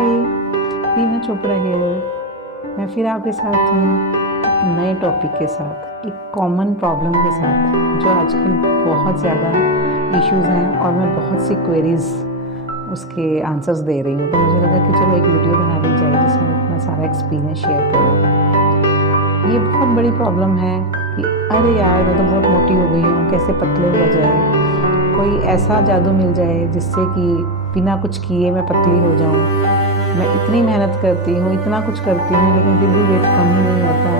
हाय, Reena Chopra here. मैं फिर आपके साथ हूँ एक नए टॉपिक के साथ, एक कॉमन प्रॉब्लम के साथ जो आजकल बहुत ज़्यादा इश्यूज़ हैं और मैं बहुत सी क्वेरीज उसके आंसर्स दे रही हूँ। तो मुझे लगा कि चलो एक वीडियो बना दी जाए जिसमें अपना सारा एक्सपीरियंस शेयर करूँ। ये बहुत बड़ी प्रॉब्लम है कि अरे यार मैं तो बहुत मोटी हो गई हूँ, कैसे पतले हो जाए, कोई ऐसा जादू मिल जाए जिससे कि बिना कुछ किए मैं पतली हो जाऊँ। मैं इतनी मेहनत करती हूँ, इतना कुछ करती हूँ, लेकिन फिर भी वेट कम ही नहीं होता।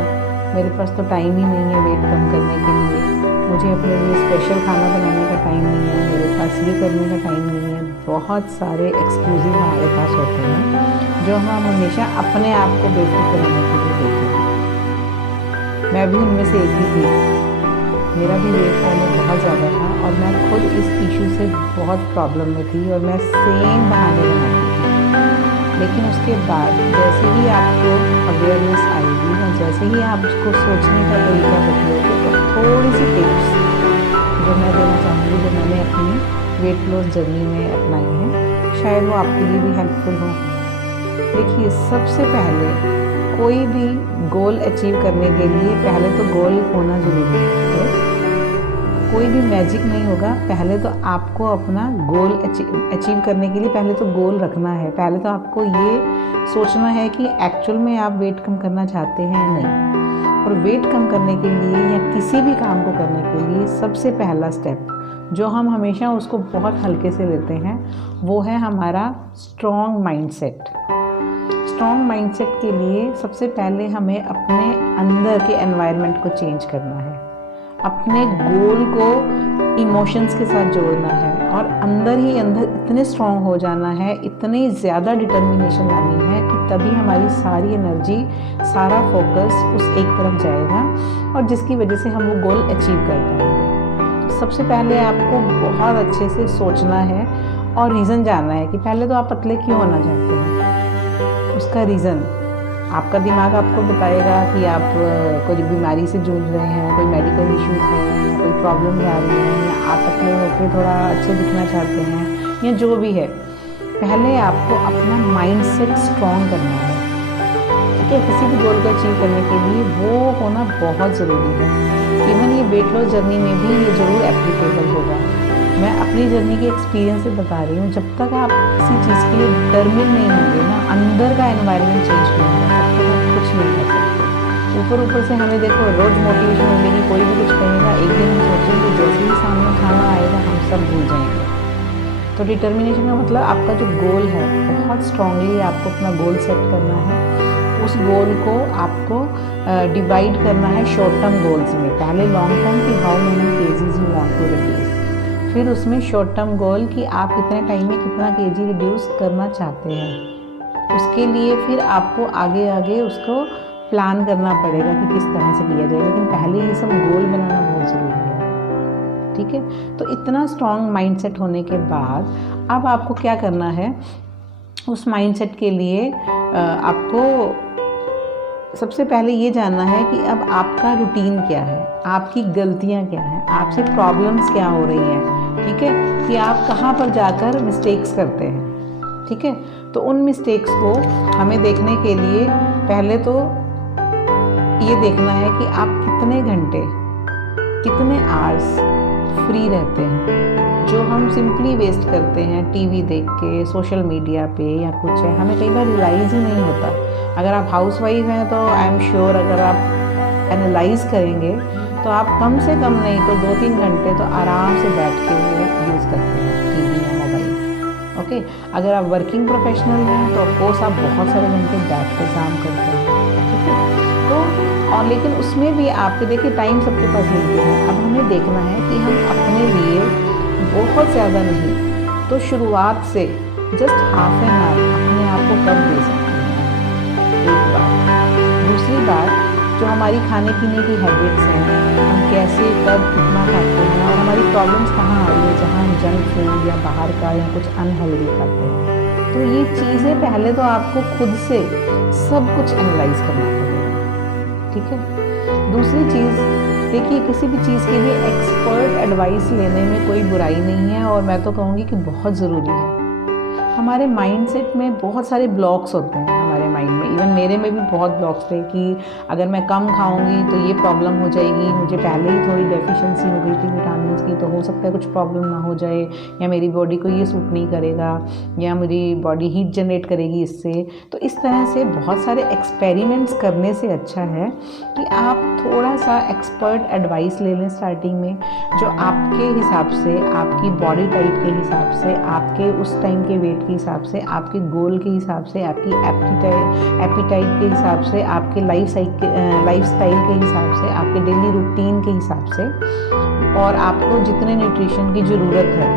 मेरे पास तो टाइम ही नहीं है वेट कम करने के लिए। मुझे अपने लिए स्पेशल खाना बनाने का टाइम नहीं है, मेरे पास ये करने का टाइम नहीं है। बहुत सारे एक्सक्यूज़ेस हमारे पास होते हैं जो हम हमेशा अपने आप को बेवकूफ़ बनाने के लिए देते हैं। मैं भी उनमें से एक ही थी। मेरा भी वेट पहले बहुत ज़्यादा था और मैं खुद इस इशू से बहुत प्रॉब्लम में थी और मैं सेम बहाने बनाती थी। लेकिन उसके बाद जैसे ही आपको अवेयरनेस आएगी और जैसे ही आप उसको सोचने का तरीका बदलोगे तो थोड़ी सी टिप्स जो मैं देना चाहूँगी, जो मैंने अपनी वेट लॉस जर्नी में अपनाई है, शायद वो आपके लिए भी हेल्पफुल हो। देखिए, सबसे पहले कोई भी गोल अचीव करने के लिए पहले तो गोल होना ज़रूरी है। कोई भी मैजिक नहीं होगा। पहले तो आपको अपना गोल अचीव करने के लिए पहले तो गोल रखना है। पहले तो आपको ये सोचना है कि एक्चुअल में आप वेट कम करना चाहते हैं या नहीं। और वेट कम करने के लिए या किसी भी काम को करने के लिए सबसे पहला स्टेप जो हम हमेशा उसको बहुत हल्के से लेते हैं वो है हमारा स्ट्रॉन्ग माइंडसेट। स्ट्रॉन्ग माइंडसेट के लिए सबसे पहले हमें अपने अंदर के एनवायरनमेंट को चेंज करना है, अपने गोल को इमोशंस के साथ जोड़ना है और अंदर ही अंदर इतने स्ट्रॉन्ग हो जाना है, इतनी ज़्यादा डिटर्मिनेशन लानी है कि तभी हमारी सारी एनर्जी, सारा फोकस उस एक तरफ जाएगा और जिसकी वजह से हम वो गोल अचीव कर पाएंगे। सबसे पहले आपको बहुत अच्छे से सोचना है और रीज़न जानना है कि पहले तो आप पतले क्यों होना चाहते हैं। उसका रीज़न आपका दिमाग आपको बताएगा कि आप कोई बीमारी से जूझ रहे हैं, कोई मेडिकल इश्यूज हैं, कोई प्रॉब्लम आ रही है, या आप अपने होकर थोड़ा अच्छे दिखना चाहते हैं, या जो भी है। पहले आपको अपना माइंडसेट स्ट्रॉन्ग करना है, ठीक है। किसी भी गोल को अचीव करने के लिए वो होना बहुत ज़रूरी है। इवन ये वेट लॉस जर्नी में भी ये ज़रूर एप्लीकेबल होगा। मैं अपनी जर्नी के एक्सपीरियंस से बता रही हूँ। जब तक आप किसी चीज़ के लिए डिटर्मिन नहीं होंगे ना, अंदर का एनवायरनमेंट चेंज नहीं होगा, तब तक आप कुछ नहीं कर सकते। ऊपर से हमें देखो रोज़ मोटिवेशन मिलेगी, कोई भी कुछ कहेगा, एक दिन हम सोचेंगे जैसे ही सामने खाना आएगा हम सब भूल जाएंगे। तो डिटर्मिनेशन का मतलब आपका जो गोल है, बहुत स्ट्रांगली आपको अपना गोल सेट करना है। उस गोल को आपको डिवाइड करना है शॉर्ट टर्म गोल्स में। पहले लॉन्ग टर्म की how many KGs you want to reduce, फिर उसमें शॉर्ट टर्म गोल कि आप कितने टाइम में कितना केजी रिड्यूस करना चाहते हैं। उसके लिए फिर आपको आगे आगे उसको प्लान करना पड़ेगा कि किस तरह से किया जाए, लेकिन पहले ये सब गोल बनाना बहुत ज़रूरी है, ठीक है। तो इतना स्ट्रॉन्ग माइंडसेट होने के बाद अब आपको क्या करना है, उस माइंडसेट के लिए आपको सबसे पहले ये जानना है कि अब आपका रूटीन क्या है, आपकी गलतियाँ क्या हैं, आपसे प्रॉब्लम्स क्या हो रही हैं, ठीक है, कि आप कहाँ पर जाकर मिस्टेक्स करते हैं, ठीक है। तो उन मिस्टेक्स को हमें देखने के लिए पहले तो ये देखना है कि आप कितने घंटे, कितने आवर्स फ्री रहते हैं, जो हम सिंपली वेस्ट करते हैं टीवी देख के, सोशल मीडिया पे या कुछ है, हमें कई बार रियलाइज़ ही नहीं होता। अगर आप हाउसवाइफ हैं तो आई एम श्योर अगर आप एनालाइज करेंगे तो आप कम से कम नहीं तो 2-3 घंटे तो आराम से बैठ के वो यूज़ करते हैं टीवी या मोबाइल, ओके। अगर आप वर्किंग प्रोफेशनल हैं तो ऑफकोर्स आप बहुत सारे घंटे बैठ कर काम करते हैं, ठीक है। तो और लेकिन उसमें भी आपके देखिए टाइम सबके पास मिलते हैं। अब हमें देखना है कि हम अपने लिए बहुत ज़्यादा नहीं तो शुरुआत से जस्ट हाफ एन आवर अपने आप को कब दे सकते हैं, एक बात। दूसरी बात, जो हमारी खाने पीने की हैबिट्स हैं, हम कैसे कब कितना खाते हैं और हमारी प्रॉब्लम्स कहाँ आ रही है जहाँ हम जंक फूड या बाहर का या कुछ अनहेल्दी खाते हैं। तो ये चीज़ें पहले तो आपको खुद से सब कुछ एनालाइज करना पड़ेगा, ठीक है। दूसरी चीज़, देखिए किसी भी चीज़ के लिए एक्सपर्ट एडवाइस लेने में कोई बुराई नहीं है और मैं तो कहूँगी कि बहुत ज़रूरी है। हमारे माइंडसेट में बहुत सारे ब्लॉक्स होते हैं हमारे माइंड में। इवन मेरे में भी बहुत ब्लॉक्स थे कि अगर मैं कम खाऊंगी तो ये प्रॉब्लम हो जाएगी, मुझे पहले ही थोड़ी डेफिशिएंसी हो गई थी विटामिन की, तो हो सकता है कुछ प्रॉब्लम ना हो जाए, या मेरी बॉडी को ये सूट नहीं करेगा, या मेरी बॉडी हीट जनरेट करेगी इससे। तो इस तरह से बहुत सारे एक्सपेरिमेंट्स करने से अच्छा है कि आप थोड़ा सा एक्सपर्ट एडवाइस ले लें स्टार्टिंग में, जो आपके हिसाब से, आपकी बॉडी टाइप के हिसाब से, आपके उस टाइम के वेट के हिसाब से, आपके गोल के हिसाब से, आपकी एपिटाइट के हिसाब से, आपके लाइफ स्टाइल के हिसाब से, आपके डेली रूटीन के हिसाब से, और आपको जितने न्यूट्रिशन की ज़रूरत है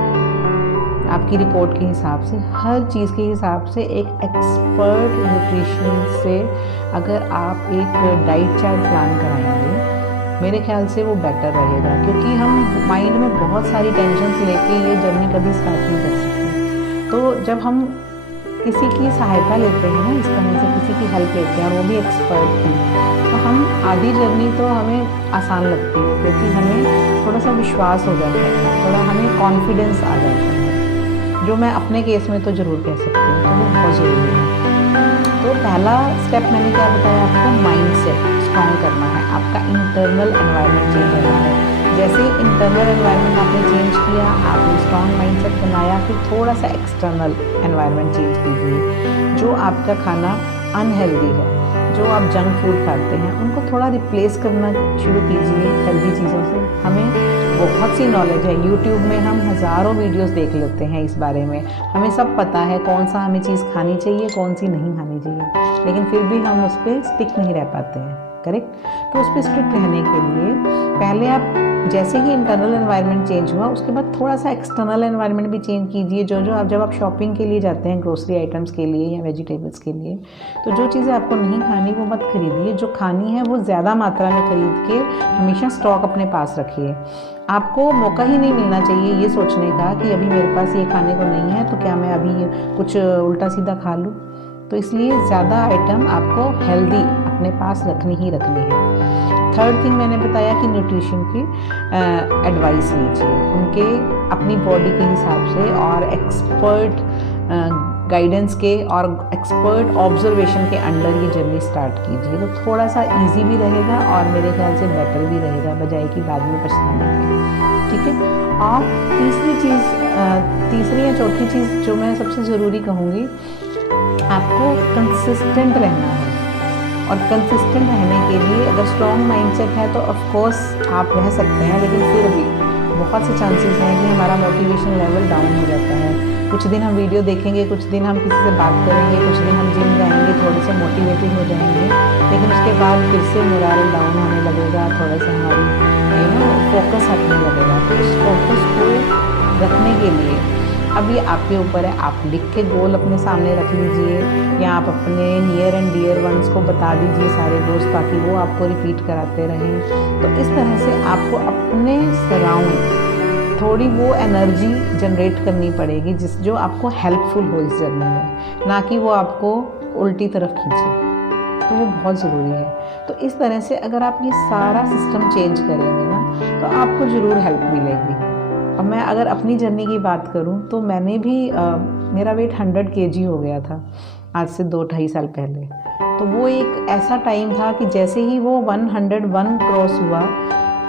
आपकी रिपोर्ट के हिसाब से, हर चीज़ के हिसाब से एक एक्सपर्ट न्यूट्रिशन से अगर आप एक डाइट चार्ट प्लान कराएंगे, मेरे ख्याल से वो बेटर रहेगा। क्योंकि हम माइंड में बहुत सारी टेंशन्स लेके ये जर्नी कभी स्टार्ट नहीं कर सकते। तो जब हम किसी की सहायता लेते हैं ना, इस तरह से किसी की हेल्प लेते हैं और वो भी एक्सपर्ट की, तो हम आधी जर्नी तो हमें आसान लगती है, क्योंकि हमें थोड़ा सा विश्वास हो जाता है, थोड़ा हमें कॉन्फिडेंस आ जाता है, जो मैं अपने केस में तो ज़रूर कह सकती हूँ। तो वो बहुत ज़रूरी है। तो पहला स्टेप मैंने क्या बताया आपको, माइंडसेट स्ट्रॉन्ग करना है, आपका इंटरनल एनवायरनमेंट चेंज करना है। जैसे ही इंटरनल एनवायरनमेंट आपने चेंज किया, आपने स्ट्रॉन्ग माइंडसेट बनाया, फिर थोड़ा सा एक्सटर्नल एनवायरनमेंट चेंज कीजिए। जो आपका खाना अनहेल्दी है, जो आप जंक फूड खाते हैं, उनको थोड़ा रिप्लेस करना शुरू कीजिए हेल्दी चीज़ों से। हमें बहुत सी नॉलेज है, यूट्यूब में हम हज़ारों वीडियोस देख लेते हैं इस बारे में, हमें सब पता है कौन सा हमें चीज़ खानी चाहिए, कौन सी नहीं खानी चाहिए, लेकिन फिर भी हम उस पर स्टिक नहीं रह पाते हैं। करेक्ट। तो उस पर स्टिक रहने के लिए पहले आप जैसे ही इंटरनल एनवायरनमेंट चेंज हुआ, उसके बाद थोड़ा सा एक्सटर्नल एनवायरनमेंट भी चेंज कीजिए। जो आप जब आप शॉपिंग के लिए जाते हैं ग्रोसरी आइटम्स के लिए या वेजिटेबल्स के लिए, तो जो चीज़ें आपको नहीं खानी वो मत खरीदिए, जो खानी है वो ज़्यादा मात्रा में खरीद के हमेशा स्टॉक अपने पास रखिए। आपको मौका ही नहीं मिलना चाहिए ये सोचने का कि अभी मेरे पास ये खाने को नहीं है तो क्या मैं अभी कुछ उल्टा सीधा खा लूँ। तो इसलिए ज़्यादा आइटम आपको हेल्दी अपने पास रखनी ही रखनी है। थर्ड थिंग मैंने बताया कि न्यूट्रिशन की एडवाइस लीजिए उनके अपनी बॉडी के हिसाब से, और एक्सपर्ट गाइडेंस के और एक्सपर्ट ऑब्जर्वेशन के अंडर ये जर्नी स्टार्ट कीजिए। तो थोड़ा सा इजी भी रहेगा और मेरे ख्याल से बेटर भी रहेगा, बजाय कि बाद में पछताने के। ठीक है। और तीसरी या चौथी चीज़ जो मैं सबसे ज़रूरी कहूँगी, आपको कंसिस्टेंट रहना है। और कंसिस्टेंट रहने के लिए अगर स्ट्रॉन्ग माइंडसेट है तो ऑफ कोर्स आप रह सकते हैं, लेकिन फिर भी बहुत से चांसेस हैं कि हमारा मोटिवेशन लेवल डाउन हो जाता है। कुछ दिन हम वीडियो देखेंगे, कुछ दिन हम किसी से बात करेंगे, कुछ दिन हम जिम जाएंगे, थोड़े से मोटिवेटेड हो जाएंगे, लेकिन उसके बाद फिर से मोरल डाउन होने लगेगा, थोड़ा सा हमारी फोकस हटने लगेगा। तो इस फोकस को रखने के लिए अब ये आपके ऊपर है, आप लिख के गोल अपने सामने रख लीजिए, या आप अपने नियर एंड डियर वंस को बता दीजिए सारे दोस्त, ताकि वो आपको रिपीट कराते रहें। तो इस तरह से आपको अपने सराउंड थोड़ी वो एनर्जी जनरेट करनी पड़ेगी जो आपको हेल्पफुल हो इस जर्नी में, ना कि वो आपको उल्टी तरफ खींचे। तो वो बहुत ज़रूरी है। तो इस तरह से अगर आप ये सारा सिस्टम चेंज करेंगे ना, तो आपको ज़रूर हेल्प मिलेगी। अब मैं अगर अपनी जर्नी की बात करूं तो मैंने भी मेरा वेट 100 kg हो गया था आज से 2-2.5 साल पहले। तो वो एक ऐसा टाइम था कि जैसे ही वो 101 क्रॉस हुआ,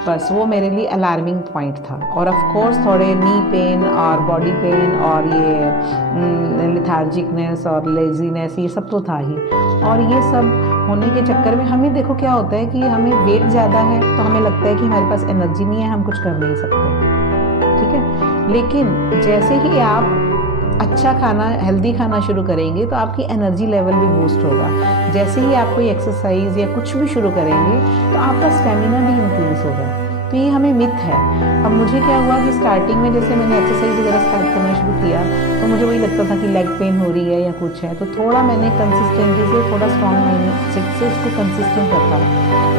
बस वो मेरे लिए अलार्मिंग पॉइंट था। और ऑफ कोर्स थोड़े नी पेन और बॉडी पेन और ये लिथार्जिकनेस और लेजीनेस, ये सब तो था ही। और ये सब होने के चक्कर में हमें देखो क्या होता है कि हमें वेट ज़्यादा है तो हमें लगता है कि हमारे पास एनर्जी नहीं है, हम कुछ कर नहीं सकते। ठीक है। लेकिन जैसे ही आप अच्छा खाना, हेल्दी खाना शुरू करेंगे तो आपकी एनर्जी लेवल भी बूस्ट होगा। जैसे ही आप कोई एक्सरसाइज या कुछ भी शुरू करेंगे तो आपका स्टेमिना भी इंक्रीज होगा। तो ये हमें मिथ है। अब मुझे क्या हुआ कि स्टार्टिंग में जैसे मैंने एक्सरसाइज वगैरह स्टार्ट करना शुरू किया तो मुझे वही लगता था कि लेग पेन हो रही है या कुछ है। तो थोड़ा मैंने कंसिस्टेंसी से, थोड़ा स्ट्रॉन्ग माइंडसेट से उसको कंसिस्टेंट रखा।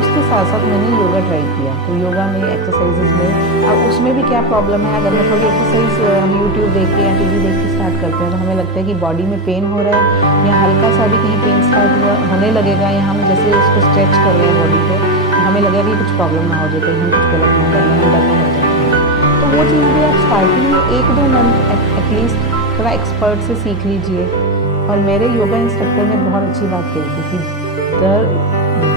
उसके साथ साथ मैंने योगा ट्राई किया। तो योगा में, एक्सरसाइजेज में, अब उसमें भी क्या प्रॉब्लम है, अगर मैं थोड़ी एक्सरसाइज हम यूट्यूब देख के या टीवी देख के स्टार्ट करते हैं तो हमें लगता है कि बॉडी में पेन हो रहा है, या हल्का सा भी कहीं पेन स्टार्ट होने लगेगा, या हम जैसे उसको स्ट्रेच कर रहे हैं बॉडी को, हमें लगेगा कि कुछ प्रॉब्लम ना हो जाए, कहीं हम कुछ गलत ना कर लें, डरने लग जाते हैं। तो वो चीज़ भी आप स्टार्टिंग में 1-2 मंथ एटलीस्ट थोड़ा एक्सपर्ट से सीख लीजिए। और मेरे योगा इंस्ट्रक्टर ने बहुत अच्छी बात कही थी कि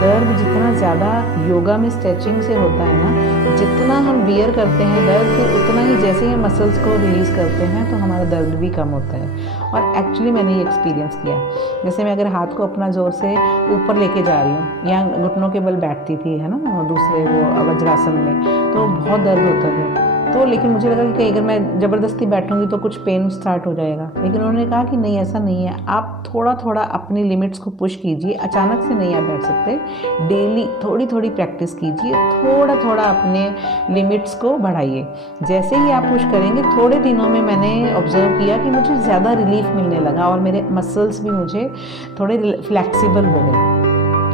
दर्द जितना ज़्यादा योगा में स्ट्रेचिंग से होता है ना, जितना हम बियर करते हैं दर्द, फिर उतना ही जैसे ही हम मसल्स को रिलीज़ करते हैं तो हमारा दर्द भी कम होता है। और एक्चुअली मैंने ये एक्सपीरियंस किया। जैसे मैं अगर हाथ को अपना ज़ोर से ऊपर लेके जा रही हूँ या घुटनों के बल बैठती थी, है ना, दूसरे वो वज्रासन में, तो बहुत दर्द होता था। तो लेकिन मुझे लगा कि अगर मैं ज़बरदस्ती बैठूंगी तो कुछ पेन स्टार्ट हो जाएगा। लेकिन उन्होंने कहा कि नहीं, ऐसा नहीं है, आप थोड़ा थोड़ा अपनी लिमिट्स को पुश कीजिए। अचानक से नहीं आप बैठ सकते, डेली थोड़ी थोड़ी प्रैक्टिस कीजिए, थोड़ा थोड़ा अपने लिमिट्स को बढ़ाइए। जैसे ही आप पुश करेंगे, थोड़े दिनों में मैंने ऑब्जर्व किया कि मुझे ज़्यादा रिलीफ मिलने लगा और मेरे मसल्स भी मुझे थोड़े फ्लैक्सिबल हो गए।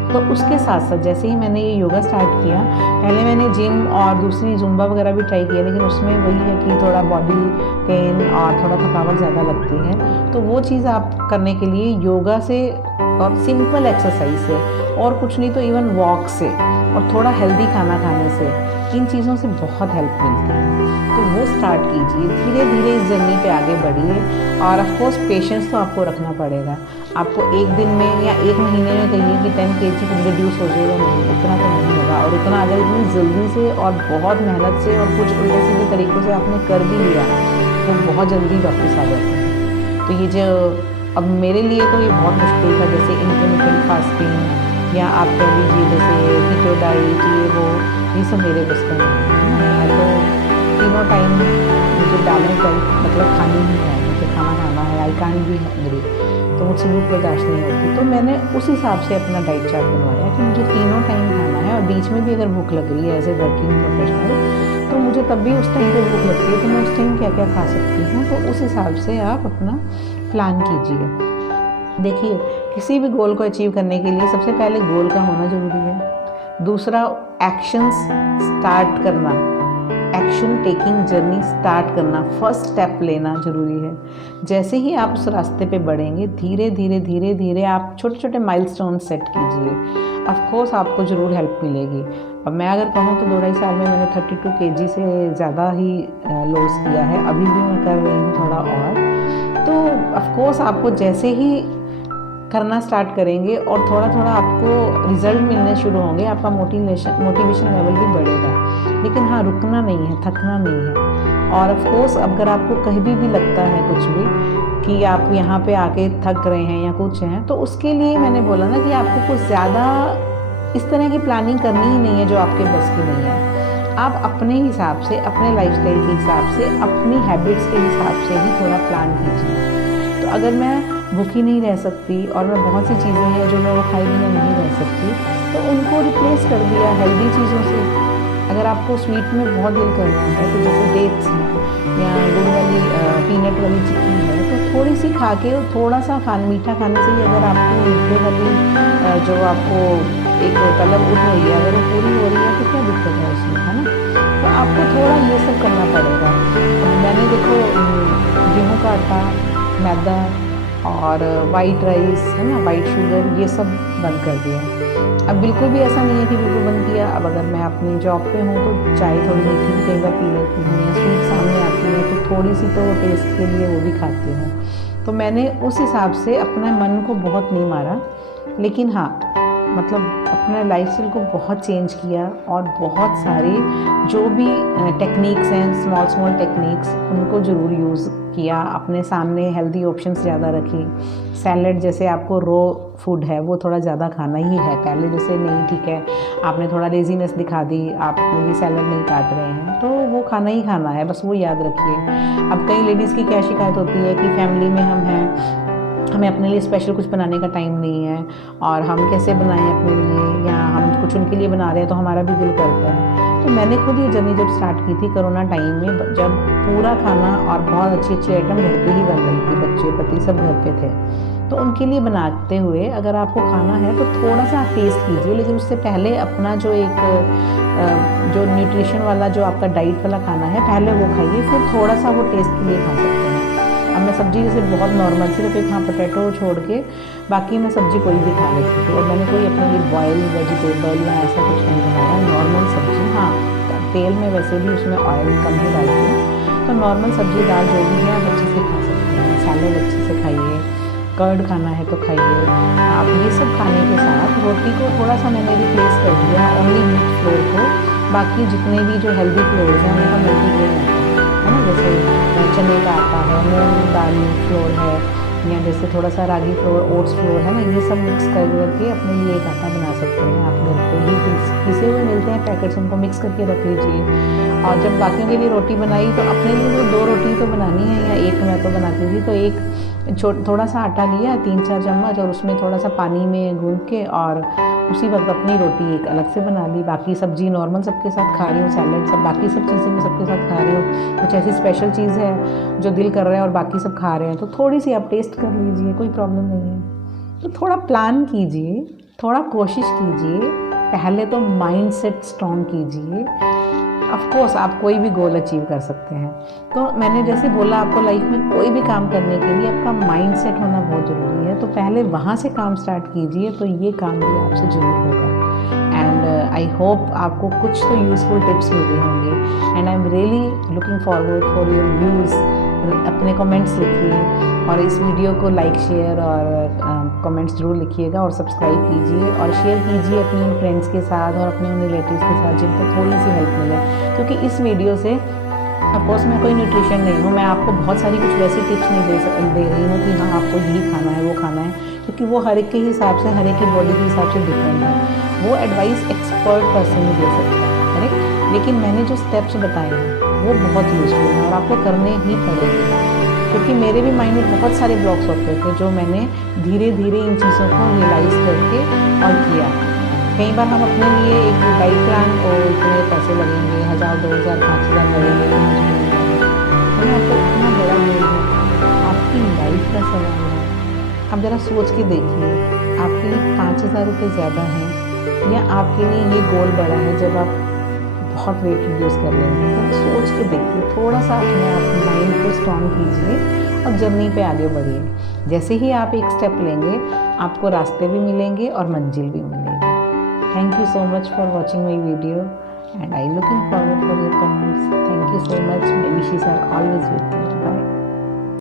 तो उसके साथ साथ जैसे ही मैंने ये योगा स्टार्ट किया, पहले मैंने जिम और दूसरी जुम्बा वगैरह भी ट्राई किया, लेकिन उसमें वही है कि थोड़ा बॉडी पेन और थोड़ा थकावट ज़्यादा लगती है। तो वो चीज़ आप करने के लिए योगा से और सिंपल एक्सरसाइज से, और कुछ नहीं तो इवन वॉक से और थोड़ा हेल्दी खाना खाने से, इन चीज़ों से बहुत हेल्प मिलती है। तो वो स्टार्ट कीजिए, धीरे धीरे इस जर्नी पे आगे बढ़िए। और ऑफ कोर्स पेशेंस तो आपको रखना पड़ेगा। आपको एक दिन में या एक महीने में कहिए कि 10 kg रिड्यूस हो जाएगा, नहीं, उतना तो नहीं होगा। और उतना अगर इतनी जल्दी से और बहुत मेहनत से और कुछ उल्टे सीधे तरीक़ों से आपने कर भी लिया तो बहुत जल्दी वापस आ जाता है। तो ये जो अब मेरे लिए तो ये बहुत मुश्किल था, जैसे इंटरमिटेंट फास्टिंग या आप कह लीजिए जैसे कीटो डाइट, ये सब मेरे बस का नहीं है। मैं तो तीनों टाइम मुझे बैलेंस डाइट मतलब खानी ही है, मुझे खाना है, आई कांट बी हंग्री, तो मुझसे भूख बर्दाश्त नहीं होती। तो मैंने उस हिसाब से अपना डाइट चार्ट बनवाया कि मुझे तीनों टाइम खाना है, और बीच में भी अगर भूख लग रही है एज ए वर्किंग प्रोफेशनल तो मुझे तब भी उस टाइम पे भूख लगती है, तो मैं उस टाइम क्या क्या खा सकती हूँ। तो उस हिसाब से आप अपना प्लान कीजिए। देखिए, किसी भी गोल को अचीव करने के लिए सबसे पहले गोल का होना ज़रूरी है। दूसरा, एक्शंस स्टार्ट करना, एक्शन टेकिंग जर्नी स्टार्ट करना, फर्स्ट स्टेप लेना ज़रूरी है। जैसे ही आप उस रास्ते पे बढ़ेंगे, धीरे धीरे आप छोटे छोटे माइलस्टोन सेट कीजिए। ऑफ कोर्स आपको ज़रूर हेल्प मिलेगी। अब मैं अगर कहूँ तो 2-2.5 साल में मैंने 32 kg से ज़्यादा ही लॉस किया है। अभी भी मैं कर रही हूँ थोड़ा और। तो ऑफ कोर्स आपको जैसे ही करना स्टार्ट करेंगे और थोड़ा थोड़ा आपको रिजल्ट मिलने शुरू होंगे, आपका मोटिवेशन लेवल भी बढ़ेगा। लेकिन हाँ, रुकना नहीं है, थकना नहीं है। और ऑफ कोर्स अगर आपको कहीं भी लगता है कुछ भी कि आप यहाँ पे आके थक रहे हैं या कुछ हैं, तो उसके लिए मैंने बोला ना कि आपको कुछ ज़्यादा इस तरह की प्लानिंग करनी ही नहीं है जो आपके बस की नहीं है। आप अपने हिसाब से, अपने लाइफस्टाइल के हिसाब से, अपनी हैबिट्स के हिसाब से ही थोड़ा प्लान कीजिए। तो अगर मैं भूखी नहीं रह सकती और मैं बहुत सी चीज़ें हैं जो मैं वो खाए बिना नहीं रह सकती, तो उनको रिप्लेस कर दिया हेल्दी चीज़ों से। अगर आपको स्वीट में बहुत दिल कर रहा है तो जैसे डेट्स हैं या गुड़ वाली पीनट वाली चिक्की है, तो थोड़ी सी खा के और थोड़ा सा मीठा खाने से ही अगर आपको मीठे वाली जो आपको एक तलब उठ रही है, अगर वो पूरी हो रही है तो क्या दिक्कत है उसमें, है ना। तो आपको थोड़ा ये सब करना पड़ेगा। मैंने देखो गेहूँ का आटा, मैदा और वाइट राइस, है ना, वाइट शुगर, ये सब बंद कर दिया। अब बिल्कुल भी ऐसा नहीं है कि बिल्कुल बंद किया। अब अगर मैं अपनी जॉब पे हूँ तो चाय थोड़ी मीठी भी कई बार पी लेती हूँ, या स्वीट सामने आती है तो थोड़ी सी तो टेस्ट के लिए वो भी खाती हूँ। तो मैंने उस हिसाब से अपने मन को बहुत नहीं मारा, लेकिन हाँ, मतलब अपने लाइफस्टाइल को बहुत चेंज किया और बहुत सारी जो भी टेक्निक्स हैं, स्मॉल टेक्निक्स, उनको ज़रूर यूज़ किया। अपने सामने हेल्दी ऑप्शंस ज़्यादा रखी। सैलड जैसे आपको रो फूड है वो थोड़ा ज़्यादा खाना ही है, पहले जैसे नहीं, ठीक है, आपने थोड़ा लेजीनेस दिखा दी, आप ये सैलड नहीं काट रहे हैं, तो वो खाना ही खाना है, बस वो याद रखिए। अब कई लेडीज़ की क्या शिकायत होती है कि फैमिली में हम हैं, हमें अपने लिए स्पेशल कुछ बनाने का टाइम नहीं है, और हम कैसे बनाएं अपने लिए, या हम कुछ उनके लिए बना रहे हैं तो हमारा भी दिल करता है। तो मैंने खुद ये जर्नी जब स्टार्ट की थी कोरोना टाइम में, जब पूरा खाना और बहुत अच्छी अच्छी आइटम घर पे ही बन रही थी, बच्चे पति सब घर पे थे, तो उनके लिए बनाते हुए अगर आपको खाना है तो थोड़ा सा टेस्ट कीजिए, लेकिन उससे पहले अपना जो एक जो न्यूट्रिशन वाला जो आपका डाइट वाला खाना है पहले वो खाइए, फिर थोड़ा सा वो टेस्ट के लिए खा सकते हैं। अब मैं सब्ज़ी जैसे बहुत नॉर्मल, सिर्फ एक पोटैटो छोड़ के बाकी मैं सब्ज़ी कोई भी खा लेती थी, और मैंने कोई अपने लिए बॉयल वेजिटेबल या ऐसा कुछ नहीं बनाया, नॉर्मल सब्ज़ी। हाँ, तेल में वैसे भी उसमें ऑयल कम ही डालती हूँ, तो नॉर्मल सब्ज़ी दाल जो भी है आप अच्छे से खा सकते हैं। सैलड अच्छे से खाइए, कर्ड खाना है तो खाइए। आप ये सब खाने के साथ रोटी को थोड़ा सा मैंने रिप्लेस कर दिया ओनली व्हीट फ्लोर को, बाकी जितने भी जो हेल्दी फ्लोर्स हैं उनका मल्टीग्रेन आता है ना, जैसे चने का आटा है, मूंग दाल फ्लोर है, या जैसे थोड़ा सा रागी फ्लोर, ओट्स फ्लोर है ना, ये सब मिक्स करके अपने लिए एक आटा बना सकते हैं आप घर पे ही। पिसे हुए मिलते हैं पैकेट्स, उनको मिक्स करके रख लीजिए। और जब बाकियों के लिए रोटी बनाई तो अपने लिए तो 2 रोटी तो बनानी है, या एक मैं तो बनाती थी, तो एक थोड़ा सा आटा लिया 3-4 चम्मच, और उसमें थोड़ा सा पानी में गूंद के और उसी वक्त अपनी रोटी एक अलग से बना ली। बाकी सब्जी नॉर्मल सबके साथ खा रही हूँ, सैलड सब बाकी सब चीज़ें भी सबके साथ खा रही हूँ। कुछ ऐसी स्पेशल चीज़ है जो दिल कर रहा है और बाकी सब खा रहे हैं तो थोड़ी सी आप टेस्ट कर लीजिए, कोई प्रॉब्लम नहीं है। तो थोड़ा प्लान कीजिए, थोड़ा कोशिश कीजिए, पहले तो माइंड सेट स्ट्रॉन्ग कीजिए। ऑफ कोर्स आप कोई भी गोल अचीव कर सकते हैं। तो मैंने जैसे बोला, आपको लाइफ में कोई भी काम करने के लिए आपका माइंड सेट होना बहुत ज़रूरी है, तो पहले वहाँ से काम स्टार्ट कीजिए, तो ये काम भी आपसे ज़रूर होगा। एंड आई होप आपको कुछ तो यूज़फुल टिप्स मिले होंगे, and I am really looking forward for your views. अपने कमेंट्स लिखिए और इस वीडियो को लाइक शेयर और कमेंट्स ज़रूर लिखिएगा, और सब्सक्राइब कीजिए और शेयर कीजिए अपने फ्रेंड्स के साथ और अपने रिलेटिव्स के साथ जिनको थोड़ी सी हेल्प मिले। क्योंकि इस वीडियो से ऑफकोर्स मैं कोई न्यूट्रिशन नहीं हूँ, मैं आपको बहुत सारी कुछ वैसी टिप्स नहीं दे रही हूँ कि हाँ आपको ये खाना है वो खाना है, क्योंकि वो हर एक के हिसाब से, हर एक की बॉडी के हिसाब से डिफरेंट है। वो एडवाइस एक्सपर्ट पर्सन ही दे सकता है, करेक्ट। लेकिन मैंने जो स्टेप्स बताए हैं वो बहुत यूज़फुल हैं और आपको करने ही पड़ेंगे, क्योंकि मेरे भी माइंड में बहुत सारे ब्लॉक्स होते थे जो मैंने धीरे धीरे इन चीज़ों को रियलाइज़ करके और किया। कई बार हम अपने लिए एक डाइट प्लान और इतने पैसे लगेंगे, 1000, 2000, 5000 लगेंगे, तो मुझे नहीं लगेगा। आपको इतना बड़ा गोल है, आपकी लाइफ का सवाल है। आप ज़रा सोच के देखिए, आपके लिए 5000 रुपये ज़्यादा हैं या आपके लिए ये गोल बड़ा है जब आप बहुत वेट रिड्यूस कर लेंगे। तो सोच के देखिए, थोड़ा सा अपने आप माइंड को स्ट्रॉन्ग कीजिए और जर्नी पे आगे बढ़िए। जैसे ही आप एक स्टेप लेंगे, आपको रास्ते भी मिलेंगे और मंजिल भी मिलेगी। Thank you so much for watching my video, and I looking forward for your comments. Thank you so much. My wishes are always with you.